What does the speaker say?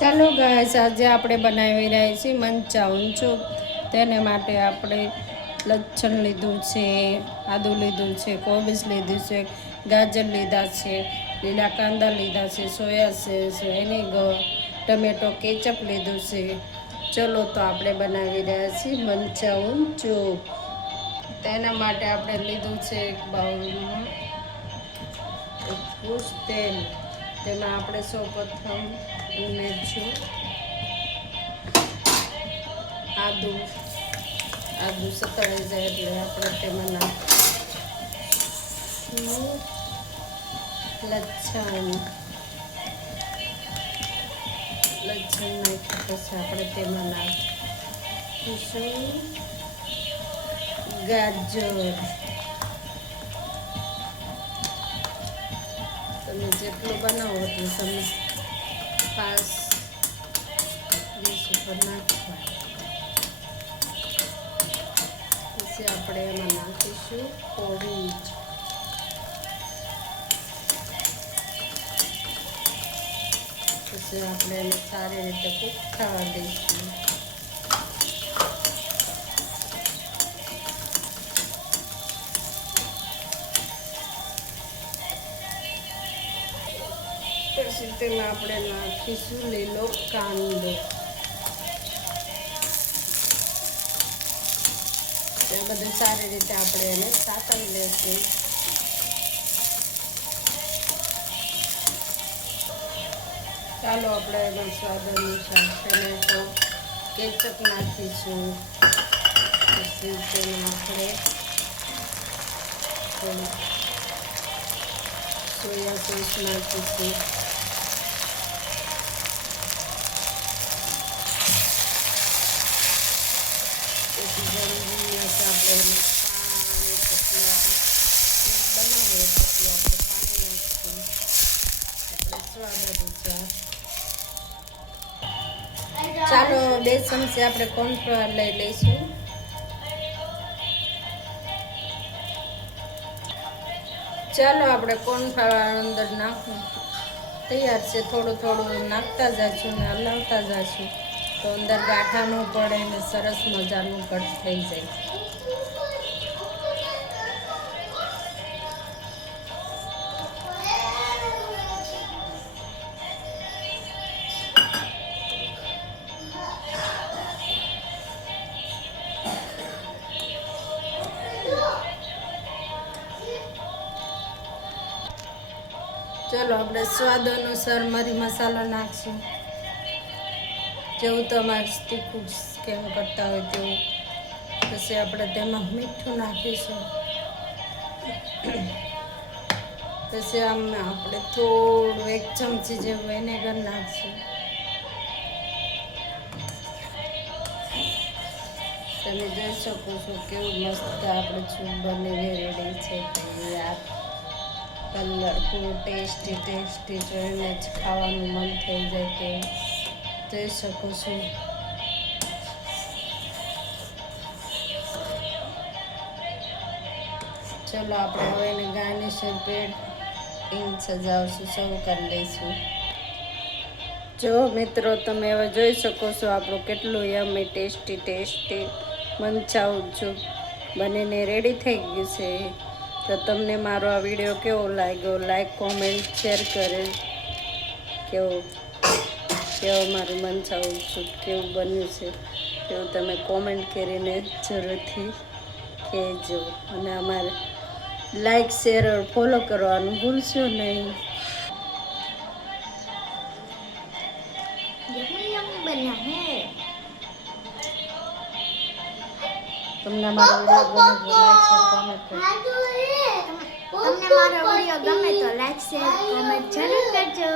ચાલો ગાઈસ, આજે આપણે બનાવી રહ્યા છીએ મંચાઉન ચૂપ. તેને માટે આપણે લસણ લીધું છે, આદુ લીધું છે, કોબીજ લીધું છે, ગાજર લીધા છે, લીલા કાંદા લીધા છે, soya sauce, vinegar, tomato ketchup લીધું છે. ચલો તો આપણે બનાવી રહ્યા છીએ મંચાઉન ચૂપ. તેના માટે આપણે લીધું છે એક બાઉલમાં તેલ. તેમાં આપણે સૌપ્રથમ ઉમેરશું આદુ સતળાઈ જાય એટલે આપણે તેમાં નાખીશું લસણ નાખ્યા પછી આપણે તેમાં નાખીશું ગાજર. તમે જેટલું બનાવો એટલું તમે ફાસ્ટ ગેસ ઉપર નાખવા. પછી આપણે એમાં નાખીશું કોબીજ. પછી આપણે એને સારી રીતે કૂક થવા દઈશું. પછી તેમાં આપણે નાખીશું લીલો કાંદો. એ બધું સારી રીતે આપણે એને સાતળી લઈશું. ચાલો આપણે એમાં સ્વાદ અનુસાર ટમેટો કેચઅપ નાખીશું. પછી તેમાં આપણે થોડી સોયા સોસ નાખીશું. પછી જરૂરી હશે આપણે એમાં પાણી, પછી આપણે બનાવીએ તેટલું આપણે પાણી નાખીશું આપણે સ્વાદ અનુસાર. ચાલો 2 ચમચી આપણે કોર્નફ્લાવર લઈ લઈશું. ચાલો આપણે કોર્નફ્લાવર અંદર નાખવું તૈયાર છે. થોડું થોડું નાખતા જઈશું ને હલાવતા જઈશું તો અંદર ગાંઠા ન પડે ને સરસ મજાનું કટ થઈ જાય. ચલો આપણે સ્વાદ અનુસાર મરી મસાલો નાખશું. જેવું તમારે તીખું કેમ કરતા હોય તેવું. પછી આપણે તેમાં મીઠું નાખીશું. પછી આમાં આપણે થોડું 1 ચમચી જેવું વિનેગર નાખશું. તમે જોઈ શકો છો કેવું મસ્ત આપણે ચૂપ બનીને રેડી છે તૈયાર. કલરફુલ ટેસ્ટી જોઈને જ ખાવાનું મન થઈ જાય તે જોઈ શકો છો. ચલો આપણે હવે એને ગાર્નિશર પેડ સજાવશું, સર્વ કરી લઈશું. જો મિત્રો તમે હવે જોઈ શકો છો આપણું કેટલું યમી ટેસ્ટી મંચાઉન ચૂપ બનીને રેડી થઈ ગયું છે. તો તમને મારો આ વિડીયો કેવો લાગ્યો, લાઈક કોમેન્ટ શેર કરે. કેવું મારું મંચાઉન ચૂપ કેવું બન્યું છે તેવું તમે કોમેન્ટ કરીને જરૂરથી કહેજો. અને અમારે લાઈક શેર और ફોલો કરવાનું ભૂલશો નહીં. તમને મારો વિડીયો ગમે તો લાઈક શેર કોમેન્ટ કરજો.